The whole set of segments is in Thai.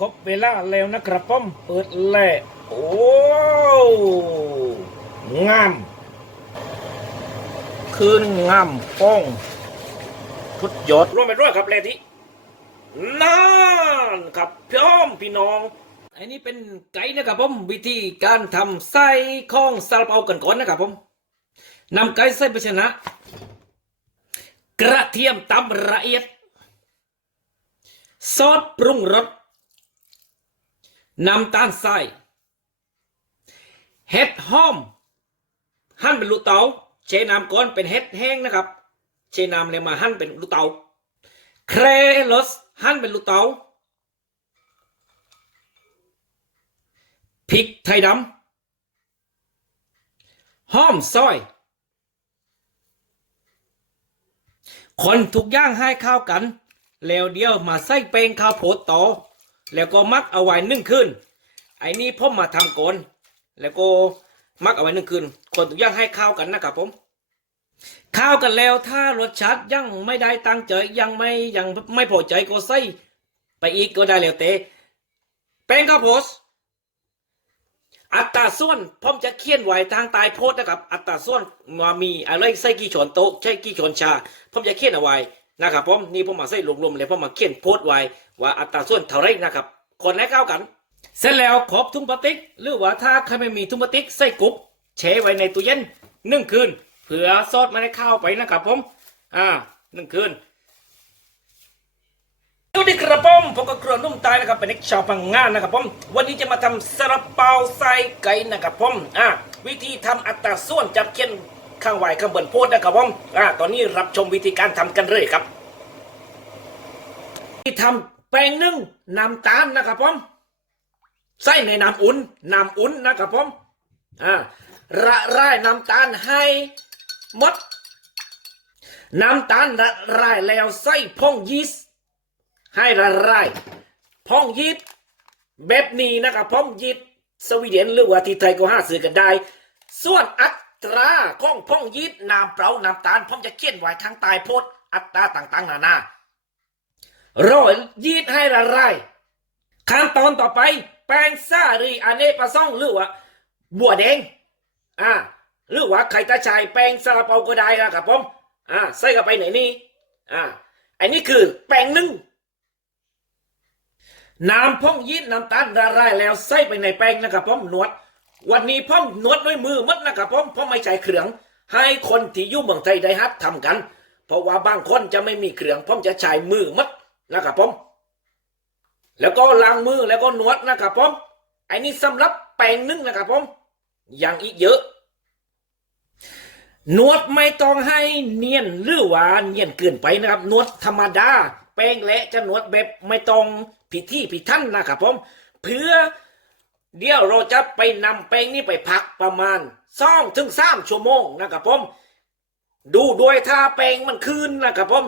ครบเวลาแล้วนะครับผมเปิดแหล่โอ้งาม คืนงามป้องพุดยอดร่วมไปด้วยครับแลที่นั่นครับพี่อ้อมพี่น้องอันนี้เป็นไก่นะครับผมวิธีการทำไส้ข้องซาลาเปากันก่อนนะครับผมนำไก่ใส่ภาชนะ กระเทียมตำละเอียด ซอสปรุงรส น้ำตาลทรายเห็ดหอม หั่นเป็นลูกเต๋าเชน้ำก่อนเป็นเห็ดแห้งนะครับ เชน้ำแล้วมาหั่นเป็นลูกเต๋าเครลสหั่นเป็นลูกเต๋าพริกไทยดำหอมซอย คนทุกย่างให้เข้ากัน แล้วเดียวมาใส่เปงข้าวโพดต่อ แล้วก็มักเอาไว้นึ่งคืนไอ้นี่ผมมาทำก่อนแล้วก็มักเอาไว้นึ่งคืนคนทุกอย่างให้ข้าวกันนะครับผมข้าวกันแล้วถ้ารสชาติยังไม่ได้ตั้งใจยังไม่ยังไม่พอใจก็ใส่ไปอีกก็ได้แล้วแต่แป้งข้าวโพดอัตราส่วนผมจะเขียนไว้ทางตายโพสนะครับ อัตราส่วนว่ามีอะไรใส่กี่ช้อนโต๊ะใช่กี่ช้อนชาผมจะเขียนเอาไว้ นะครับผมนี่ผมมาใส่รวมๆเลยผมมาเขียนโพสต์ไว้ว่าอัตราส่วนเท่าไรนะครับคนให้เข้ากัน เสร็จแล้วขอบถุงพลาสติก หรือว่าถ้าใครไม่มีถุงพลาสติกใส่กุ๊บแช่ไว้ในตู้เย็นหนึ่งคืนเผื่อซอสไม่ได้เข้าไปนะครับผมอ่าหนึ่งคืนสวัสดีครับผมผมก็กลัวนุ่มตายนะครับเป็นเด็กชาวพังงานนะครับผมวันนี้จะมาทำซาลาเปาใส่ไก่นะครับผมอะวิธีทำอัตราส่วนจับเขียน ข้างไหวข้างบนโพดนะครับผมอะตอนนี้รับชมวิธีการทำกันเลยครับ ที่ทำแป้งนึ่งน้ำตาลนะครับผมใส่ในน้ำอุ่นน้ำอุ่นนะครับผมอ่าระร่ายน้ำตาลให้หมด น้ำตาลละลายแล้วใส่พองยีสต์ให้ละลายพองยิบแบบนี้นะครับพองยิบสวีเดนหรือว่าที่ไทยก็ห้าซื้อกันได้ ส่วนอัด ตราข้องพ้องยิบน้ำเปล่าน้ำตาลผมจะเขียนไว้ทางตายโพดอัตราต่างๆ นานาโรยยีดให้ละลายขั้นตอนต่อไป แป้งซารีอเนปะซ่องหรือว่า บัวแดงอ่าหรือว่าไข่ตาชายแป้งซาลาเปาก็ได้นะครับผมอ่าใส่เข้าไปไหนนี่อ่าอันนี้คือแป้งนึ่งน้ำพ่องยีดน้ำตาลละลายแล้วใส่ไปในแป้งนะครับผมนวด วันนี้พ่อมนวดด้วยมือมัดนะครับผมพราะไม่ใช่เครื่อง ให้คนที่อยู่เมืองไทยได้ฮัดทำกัน เพราะว่าบางคนจะไม่มีเครื่องผมจะใช้มือมัดนะครับผมแล้วก็ล้างมือแล้วก็นวดนะครับผมไอ้นี่สำหรับแป้งนึ่งนะครับผมยังอีกเยอะ นวดไม่ต้องให้เนียนหรือว่าเนียนเกินไปนะครับ นวดธรรมดา แป้งและจะนวดแบบไม่ต้องผิดที่ผิดท่านนะครับผมเพื่อ เดี๋ยวเราจะไปนำแป้งนี้ไปพักประมาณสองถึงสามชั่วโมงนะครับผม ดูด้วยถ้าแป้งมันคืนนะครับผม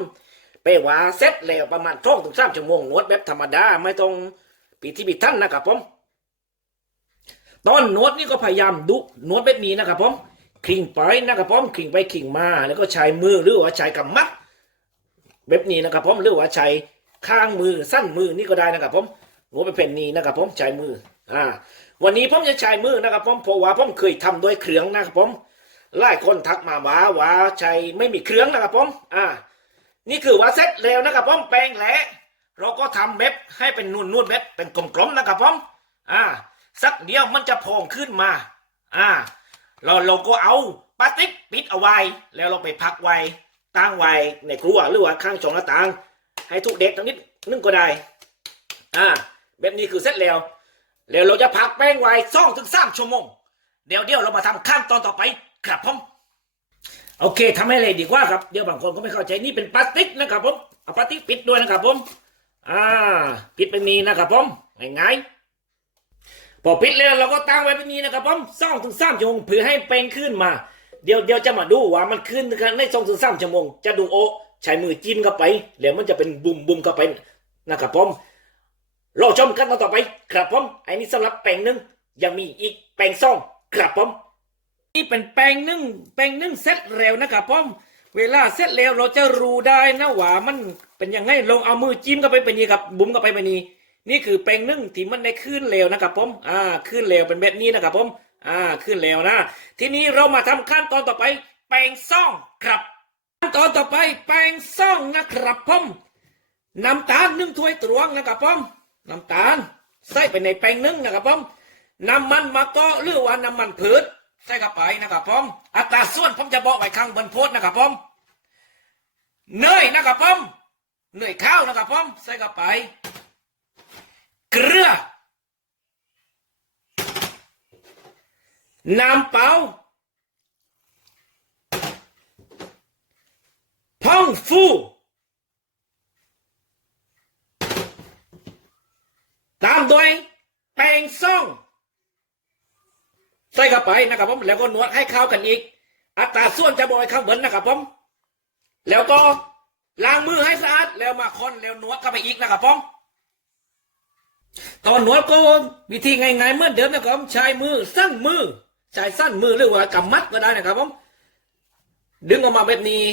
ไปว่าเสร็จแล้วประมาณสองถึงสามชั่วโมงนวดแบบธรรมดาไม่ต้องผิดที่ผิดท่านนะครับผม ตอนนวดนี่ก็พยายามดุนวดแบบนี้นะครับผมคลิงไปนะครับผมคลิงไปคลิงมาแล้วก็ใช้มือหรือว่าใช้กำมัดแบบนี้นะครับผมหรือว่าใช้ข้างมือสั้นมือนี่ก็ได้นะครับผมนวดเป็นนี้นะครับผมใช้มือ อ่าวันนี้ผมจะใช้มือนะครับผมเพราะว่าผมเคยทำด้วยเครื่องนะครับผมหลายคนทักมาว่าว่าใช้ไม่มีเครื่องนะครับผมอ่านี่คือว่าเสร็จแล้วนะครับผมแปลงแหละเราก็ทำแบบให้เป็นนุ่นๆแบบเป็นกลมๆนะครับผมอ่าสักเดียวมันจะพองขึ้นมาอ่าเราเราก็เอาพลาสติกปิดเอาไว้ แล้วเราไปพักไว้ตั้งไว้ในครัวหรือว่าข้างช่องหน้าต่าง ให้ทุกเด็กทั้งนิดนึงก็ได้อ่าแบบนี้คือเสร็จแล้ว แล้วเราจะพักแป้งไว้สองถึงสามชั่วโมง เดี๋ยวเดี๋ยวเรามาทำขั้นตอนต่อไปครับผมโอเคทำให้เลยดีกว่าครับเดี๋ยวบางคนก็ไม่เข้าใจนี่เป็นพลาสติกนะครับผมเอาพลาสติกปิดด้วยนะครับผมอ่าปิดเป็นนี้นะครับผมง่ายๆพอปิดแล้วเราก็ตั้งไว้แบบนี้นะครับผมสองถึงสามชั่วโมงเพื่อให้เป็นขึ้นมา เดี๋ยวเดี๋ยวจะมาดูว่ามันขึ้นในสองถึงสามชั่วโมงจะดูโอใช้มือจิ้มเข้าไปแล้วมันจะเป็นบุมบุมเข้าไปนะครับผม รอชมกันตอนต่อไปครับผมไอ้นี่สำหรับแป้งหนึ่งยังมีอีกแป้งซ่องครับผมนี่เป็นแป้งหนึ่งแป้งหนึ่งเสร็จเร็วนะครับผมเวลาเสร็จแล้วเราจะรู้ได้นะว่ามันเป็นยังไงลองเอามือจิ้มเข้าไปเป็นนี้ครับบุ๋มเข้าไปเป็นนี้นี่คือแปลงหนึ่งที่มันได้ขึ้นเร็วนะครับผมอ่าขึ้นเร็วเป็นแบบนี้นะครับผมอ่าขึ้นเร็วนะ ทีนี้เรามาทำขั้นตอนต่อไป แปลงซ่องครับขั้นตอนต่อไปแปลงซ่องนะครับผมน้ำตาลหนึ่งถ้วยตวงนะครับผม น้ำตาล ใส่ไปในแปลงนึ่งนะครับผมน้ำมันมะกอกหรือว่าน้ำมันพืชใส่เข้าไปนะครับผมอัตราส่วนผมจะบอกไว้ข้างบนโพสนะครับผมเนยนะครับผมเนยข้าวนะครับผมใส่เข้าไป เกลือน้ำเปล่าพองฟู ตามด้วยแป้งซ่อง ใส่เข้าไปนะครับผมแล้วก็นวดให้เข้ากันอีก อัตราส่วนจะบอกให้เข้าเหมือนนะครับผมแล้วก็ล้างมือให้สะอาดแล้วมาคนแล้วนวดเข้าไปอีกนะครับผมตอนนวดก็วิธีง่ายๆเหมือนเดิมนะครับผมใช้มือสั้นมือใช้สั้นมือหรือว่ากำมัดก็ได้นะครับผมดึงออกมาแบบนี้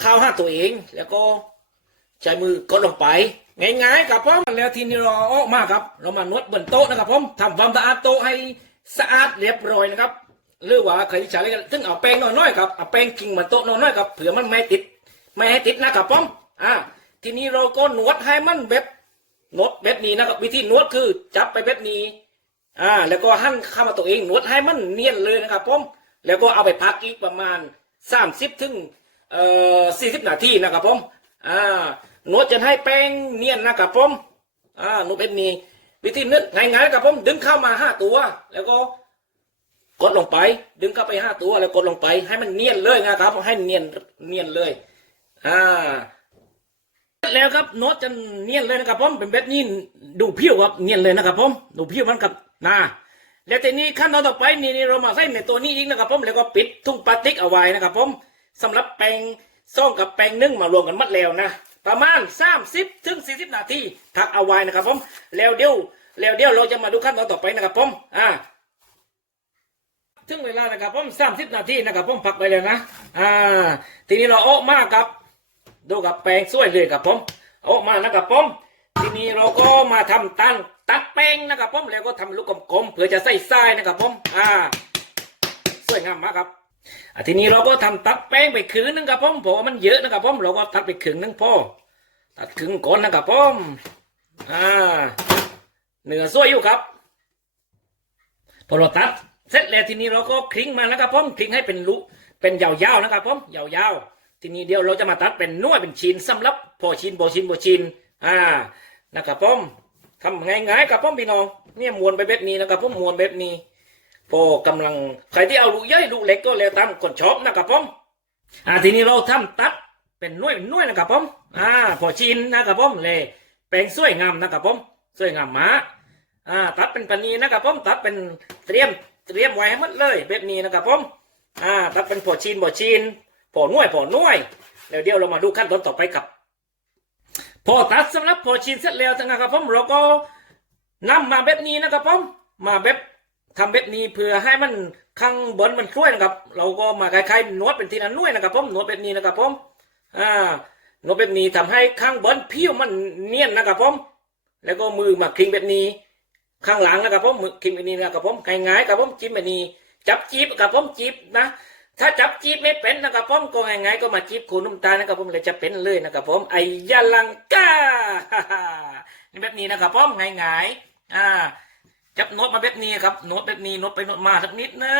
เข้าห้าตัวเอง แล้วก็ใช้มือกดลงไป ง่ายๆครับผมแล้วทีนี้เราเออกมาครับ เรามานวดบนโต๊ะนะครับผมทำความสะอาดโต๊ะให้สะอาดเรียบร้อยนะครับหรือว่าใครที่ใช้อะไรกันซึ่งเอาแป้งน้อยๆครับเอาแป้งกิ่งบนโต๊ะน้อยๆครับเผื่อมันไม่ติด ไม่ให้ติดนะครับผมอ่าทีนี้เราก็นวดให้มันแบบนวดแบบนี้นะครับ วิธีนวดคือจับไปแบบนี้อ่าแล้วก็หั่นเข้ามาตัวเองนวดให้มันเนียนเลยนะครับผมแล้วก็เอาไปพักอีกประมาณสามสิบถึงเอ่อสี่สิบนาทีนะครับผมอ่า นวดจนให้แป้งเนียนนะครับผมอ่านวดแบบนี้วิธีนึกง่ายๆนะครับผมดึงเข้ามาห้าตัว แล้วก็กดลงไป ดึงเข้าไปห้าตัวแล้วกดลงไป ให้มันเนียนเลยนะครับให้เนียนเนียนเลยอ่าแล้วครับโน้ตจะเนียนเลยนะครับผมเป็นแบบนี้ดูเพี้ยวครับเนียนเลยนะครับผมดูเพี้ยวมันครับนะแล้วทีนี้ขั้นตอนต่อไปนี่นี่เรามาใส่ในตัวนี้อีกนะครับผมแล้วก็ปิดทุ่งพลาสติกเอาไว้นะครับผมสำหรับแปรงซ่องกับแปรงนึ่งมารวมกันมัดแล้วนะ ประมาณ 30ถึง40 นาทีทักเอาไว้นะครับผมแล้วเดี๋ยวแล้วเดี๋ยวเราจะมาดูขั้นตอนต่อไปนะครับผมอ่าถึงเวลานะครับผมสามสิบนาทีนะครับผมพักไปเลยนะอ่าทีนี้เราออกมากครับ ดูกับแปรงสวยเลยครับผมออกมานะครับผมทีนี้เราก็มาทำตั้งตัดแป้งนะครับผมแล้วก็ทำลูกกลมๆเพื่อจะใส่ทรายนะครับผมอ่าสวยงามมากครับ ทีนี้เราก็ทำตัดแป้งไปขึงนึงครับผมเพราะว่ามันเยอะนะครับผมเราก็ตัดไปขึงนึงพ่อตัดครึ่งก่อนนะครับผมอ่าเนื้อสวยอยู่ครับพอเราตัดเสร็จแล้วทีนี้เราก็คลิ้งมานะครับผมคลิ้งให้เป็นลูเป็นยาวๆนะครับผมยาวๆ ทีนี้เดี๋ยวเราจะมาตัดเป็นหน่วยเป็นชิ้นสำหรับพอชิ้นโบชิ้นโบชิ้นอ่านะครับผมทำง่ายๆครับผมพี่น้องเนี่ยมวนไปแบบนี้นะครับผมมวนแบบนี้ พอกำลังใครที่เอาลูกใหญ่ลูกเล็กก็แล้วตามคนชอบนะครับผมอ่าทีนี้เราทำตัดเป็นน่วยเป็นหน่วยนะครับผมอ่าพอชินนะครับผมเลยแปลงสวยงามนะครับผมสวยงามมาอ่าตัดเป็นปนีนะครับผมตัดเป็นเตรียมเตรียมไว้ให้หมดเลยแบบนี้นะครับผมอ่าตัดเป็นผอชีนผอชีนผอน่วยผอน่วยแล้วเดี๋ยวเรามาดูขั้นตอนต่อไปครับพอตัดสำหรับผอชีนเสร็จแล้วนะครับผมเราก็นำมาแบบนี้นะครับผมมาแบบ ทำแบบนี้เพื่อให้มันข้างบนมันช่วยนะครับ เราก็มาคล้ายๆนวดเป็นทีละหน่วยนะครับผมนวดแบบนี้นะครับผมอ่านวดแบบนี้ทำให้ข้างบนผิวมันเนียนนะครับผมแล้วก็มือมาคลิงแบบนี้ ข้างหลังนะครับผมมือคิมอันนี้นะครับผมง่ายๆกับผมจิ้มอันนี้ จับจีบกับผมจีบนะ ถ้าจับจีบไม่เป็นนะครับผมก็ง่ายๆก็มาจีบขูดน้ำตานะครับผมเลยจะเป็นเลยนะครับผมไอยาลังกานี่แบบนี้นะครับผมง่ายๆอ่า จับโน้ตมาแบบนี้ครับโน้ตแบบนี้โน้ตไปโน้ตมาสักนิดนึ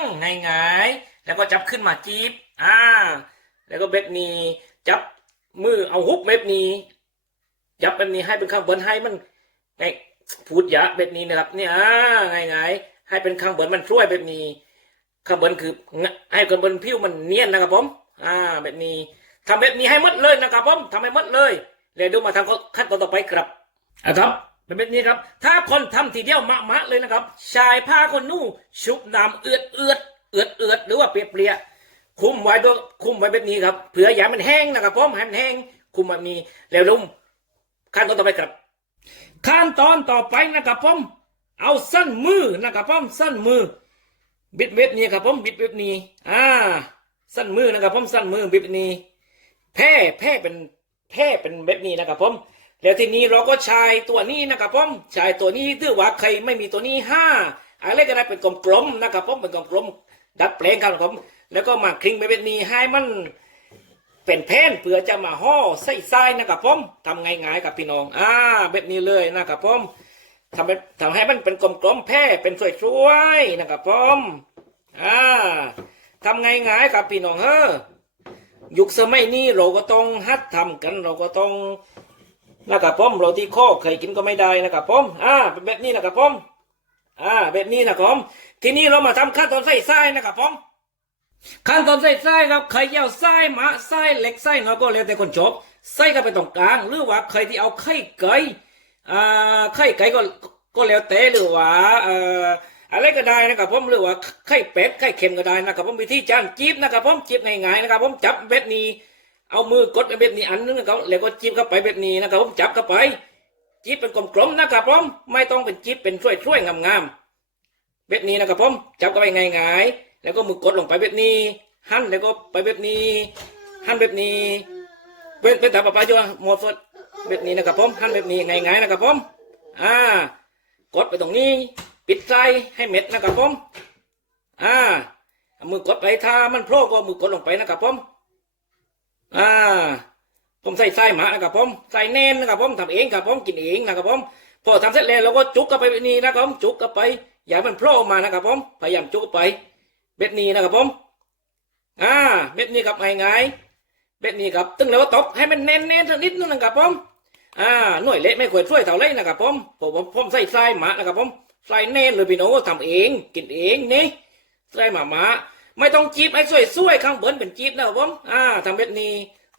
งง่ายๆแล้วก็จับขึ้นมาจีบอ่า แล้วก็แบบนี้ จับมือเอาฮุบแบบนี้ จับแบบนี้ให้เป็นข้างบนให้มันไงพูดยะแบบนี้นะครับ เนี่ยอ่าง่ายๆให้เป็นข้างบนมันช่วยแบบนี้ข้างบนคือให้ข้างบนผิวมันเนียนนะครับผมอ่าแบบนี้ทำแบบนี้ให้หมดเลยนะครับผมทำให้หมดเลยแล้วดูมาทำขั้นตอนต่อไปครับอะครับ เป็นแบบนี้ครับ ถ้าคนทำทีเดียวมะมะเลยนะครับ ชายผ้าคนนู่ชุบน้ำเอือดเอือดเอือดเอือดหรือว่าเปียกเปียกคุมไว้ด้วยคุมไว้แบบนี้ครับเผื่ออย่ามันแห้งนะครับผมให้มันแห้งคุมแบบนี้แล้วลุมขั้นตอนต่อไปครับ ขั้นตอนต่อไปนะครับผมเอาสั้นมือนะครับผมสั้นมือ บิดเว็บนี้ครับผมบิดเว็บนี้อ่าสั้นมือนะครับผมสั้นมือบิดนี้แพร่แพร่เป็นแพร่เป็นแบบนี้นะครับผม แล้วทีนี้เราก็ใช้ตัวนี้นะครับผมใช้ตัวนี้ถือว่าใครไม่มีตัวนี้ห้าอะไรก็ได้เป็นกลมๆนะครับผมเป็นกลมๆดัดแปลงครับผมแล้วก็มาคลิงไปแบบนี้ให้มันเป็นแผ่นเพื่อจะมาห่อใส่ไส้นะครับผมทำง่ายๆกับพี่น้องอ่าแบบนี้เลยนะครับผมทำเป็นทำให้มันเป็นกลมๆแพ่เป็นสวยๆนะครับผมอ่าทำง่ายๆกับพี่น้องเฮ้อยุคสมัยนี้เราก็ต้องหัดทำกันเราก็ต้อง นะครับผมเราที่ข้อเคยกินก็ไม่ได้นะครับผมอ่าแบบนี้นะครับผมอ่าแบบนี้นะครับผมทีนี้เรามาทำขั้นตอนใส่ไส้นะครับผมขั้นตอนใส่ไส้ครับใครจะเอาไส้หมาไส้เล็กไส้น้อยก็แล้วแต่คนชอบไส้ก็ไปตรงกลาง หรือว่าใครที่เอาไข่ไก่อ่าไข่ไก่ก็ก็แล้วแต่หรือว่าเอ่ออะไรก็ได้นะครับผมหรือว่าไข่เป็ดไข่เค็มก็ได้นะครับผมวิธีจานจีบนะครับผมจีบง่ายๆนะครับผมจับแบบนี้ เอามือกดไปแบบนี้อันนึงนะครับแล้วก็จีบเข้าไปแบบนี้นะครับผมจับเข้าไปจีบเป็นกลมๆนะครับผมไม่ต้องเป็นจีบเป็นช่วยๆงามๆแบบนี้นะครับผมจับเข้าไปง่ายๆแล้วก็มือกดลงไปแบบนี้ หั่นแล้วก็ไปแบบนี้ หั่นแบบนี้เป็นเป็นแตาปะปะอยู่หมดฟดแบบนี้นะครับผมหั่นแบบนี้ง่ายๆนะครับผมอ่ากดไปตรงนี้ ปิดไส้ให้เม็ดนะครับผมอ่าเอามือกดไปถ้ามันโผล่ก็มือกดลงไปนะครับผม อ่า ผมใส่ไส้หมานะครับผม ใส่แน่นนะครับผมทำเองครับผมกินเองนะครับผมพอทำเสร็จแล้วเราก็จุกเข้าไปแบบนี้นะครับผมจุกเข้าไป อย่าให้มันโผล่มานะครับผม พยายามจุกเข้าไปแบบนี้นะครับผม อ่าแบบนี้ครับง่ายๆแบบนี้ครับตึงแล้วก็ตบให้มันแน่นๆสักนิดนึงนะครับผม อ่า หน่วยเละไม่ควรช่วยเท่าไรนะครับผมผมผมใส่ไส้หมานะครับผม ใส่แน่นเลยพี่น้องก็ทำเอง กินเองนี่ใส่หมาหมา ไม่ต้องจีบให้สวยๆข้างบนเป็นจีบนะครับผมอ่าทำแบบนี้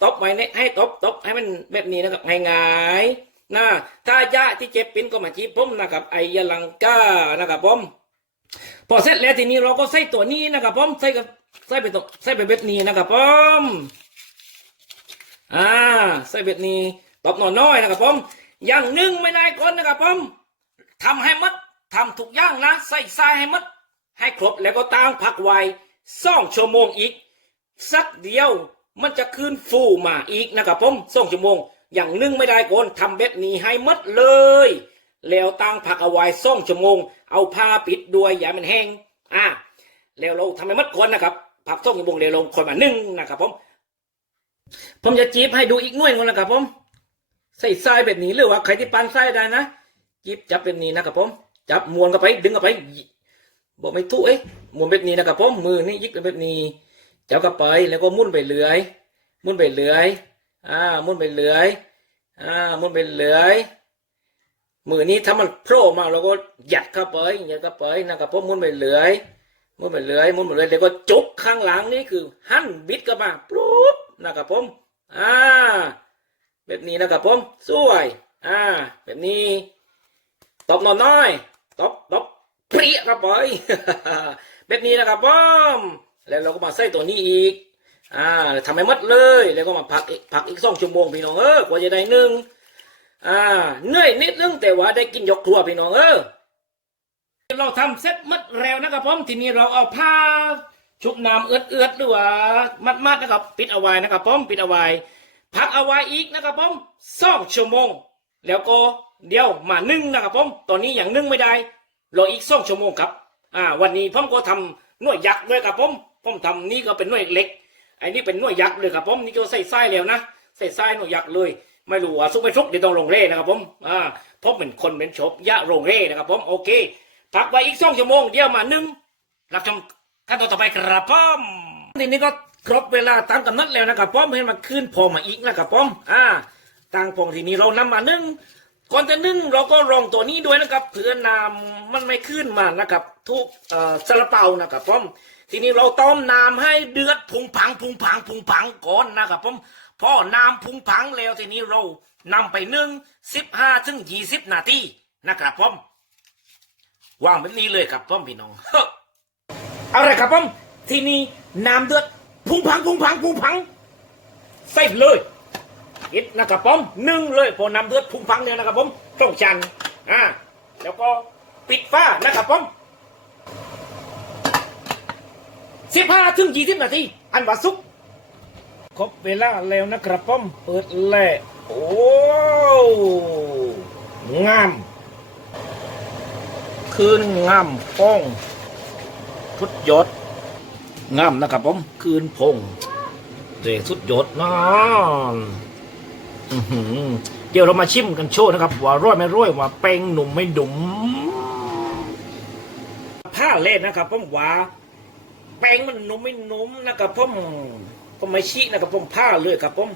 ตบไว้เนี่ยให้ตบตบให้มันแบบนี้นะครับง่ายๆนะถ้ายาที่เจ็บเป็นก็มาจีบผมนะครับ ไอยาลังกานะครับผมพอเสร็จแล้วทีนี้เราก็ใส่ตัวนี้นะครับผมใส่กับใส่ไปตรงใส่ไปแบบนี้นะครับผมอ่าใส่แบบนี้ตบหน่อยน้อยนะครับผมอย่างหนึ่งไม่ได้คนนะครับผมทำให้มัดทำทุกอย่างนะใส่ทรายให้มัดให้ครบแล้วก็ตั้งพักไว้ สองชั่วโมงอีก สักเดียวมันจะคืนฟูมาอีกนะครับผมสองชั่วโมง อย่างนึ่งไม่ได้โกนทำแบบนี้ให้มัดเลย แล้วตั้งผักเอาไว้สองชั่วโมง เอาผ้าปิดด้วยอย่ามันแห้งอะแล้วเราทำให้มัดก่อนนะครับผักสองชั่วโมงเดี๋ยวลงคนมานึ่งนะครับผมผมจะจีบให้ดูอีกหน่วยนึงนะครับผมใส่ทรายแบบนี้หรือว่าใครที่ปั้นทรายได้นะจีบจับแบบนี้นะครับผมจับมวนเข้าไปดึงเข้าไป บอกไม่ถูกเอ้ยม้วนแบบนี้นะครับผมมือนี่ยิกไปแบบนี้เจ้าก็ไปแล้วก็มุ่นไปเลื่อยมุ่นไปเลื่อยอ่ามุ่นไปเลื่อยอ่ามุ่นไปเลื่อยมือนี้ถ้ามันโผล่มาเราก็ยัดเข้าไปยัดเข้าไปนะครับผมมุ่นไปเลื่อยมุ่นไปเลื่อยมุ่นไปเลื่อยแล้วก็จุกข้างหลังนี่คือหั่นบิดเข้ามาปุ๊บนะครับผมอ่าแบบนี้นะครับผมสวยอ่าแบบนี้ตบหน่อยน้อยตบตบ เปรี้ยเข้าไปแบบนี้นะครับผมแล้วเราก็มาใส่ตัวนี้อีกอ่าทำให้หมดเลยแล้วก็มาพักอีกพักอีกสองชั่วโมงพี่น้องเออกว่าจะได้หนึ่งอ่าเหนื่อยนิดนึงแต่ว่าได้กินยกครัวพี่น้องเออเราทำเสร็จมัดแล้วนะครับผมทีนี้เราเอาผ้าชุบน้ำเอื้อเอื้อหรือว่ามัดมัดๆนะครับ ปิดเอาไว้นะครับผมปิดเอาไว้พักเอาไว้อีกนะครับผมสองชั่วโมง แล้วก็เดี๋ยวมานึ่งนะครับผมตอนนี้อยังนึ่งไม่ได้ รออีกสองชั่วโมงครับ อ่า วันนี้ผมก็ทำหน่วยยักษ์ด้วยครับผมผมทำนี่ก็เป็นหน่วยเล็กไอ้นี่เป็นหน่วยยักษ์เลยครับผมนี่ก็ใส่ไส้แล้วนะใส่ไส้หน่วยยักษ์เลย ไม่รู้ว่าซุกไม่ซุกเดี๋ยวต้องลงเร่นะครับผมอ่าผมเป็นคนเป็นชบยะลงเร่นะครับผมโอเคพักไว้อีกสองชั่วโมงเดี๋ยวมานึ่งรับชมขั้นตอนต่อไปครับผมทีนี้ก็ครบเวลาตามกำหนดแล้วนะครับผมให้มาขึ้นพอมาอีกนะครับผมอ่าต่างพงทีนี้เรานำมานึ่ง ก่อนจะนึ่งเราก็รองตัวนี้ด้วยนะครับเพื่อน้ำมันไม่ขึ้นมานะครับ ทุกเอ่อซาลาเปานะครับผมทีนี้เราต้มน้ำให้เดือดพุงพังพุงพังพุงพังก่อนนะครับผมพอน้ำพุงพังแล้วทีนี้เรานำไปนึ่งสิบห้าถึงยี่สิบนาทีนะครับผมวางแบบนี้เลยครับผมพี่น้องเอาเลยครับผมทีนี้น้ำเดือดพุงพังพุงพังพุงพังใส่เลย อิดนะครับผมหนึ่งเลยพอนำเลือดพุ่งพังเนี่ยนะครับผมต้องชันอ่าแล้วก็ปิดฝ้านะครับผมสิบห้าถึงยี่สิบนาทีอันว่าสุกครบเวลาแล้วนะครับผมเปิดแล่โอ้งาม คืนงามป้องทุดยศงามนะครับผมคืนพงเดสุดยศนอน เดี๋ยวเรามาชิมกันโชว์นะครับ ว่าร้อยไม่ร้อยว่าแป้งหนุ่มไม่ดุมผ้าเล่นนะครับผมว่าแป้งมันนุ่มไม่นุ่มนะครับผมผมไม่ชี้นะครับผมผ้าเลยครับผม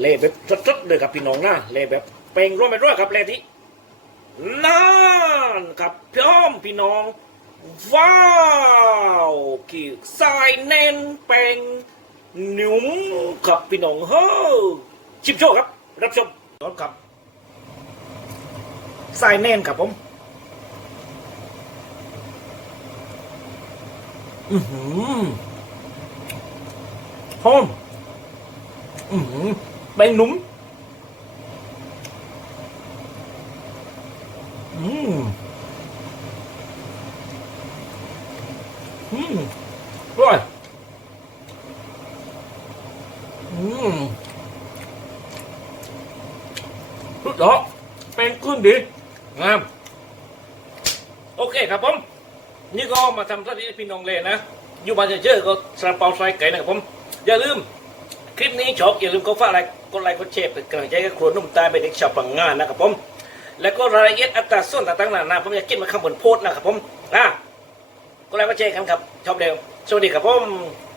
เละแบบสดๆเลยครับพี่น้องนะเละแบบแป้งร้อยไม่ร้อยครับเละที่นั่นครับพี่อ้อมพี่น้อง ว้าวกี่สายแน่นแป้งหนุ่มครับพี่น้องเฮ้อ ชิมโชว์ครับ รับชมครับสายแน่นครับผมอือหือหอมอือหือแป้งหนุ่มอืมอืมอร่อยอืม สุดยอดแป้งขึ้นดีงามโอเคครับผมนี่ก็มาทำท่าที่พี่น้องเลยนะอยู่บ้านเฉยๆก็สาเปาใส่ไก่นะครับผมอย่าลืมคลิปนี้ชอบอย่าลืมก็ฝากอะไรกดไลค์กดแชร์เป็นกำลังใจให้ครัวนุ่มตายเป็นเด็กชาวปังงานนะครับผมแล้วก็รายละเอียดอัตราส่วนต่างๆนานาผมจะเก็บมาข้างบนโพสต์นะครับผมอะกดไลค์กดแชร์กันครับชอบเร็วสวัสดีครับผม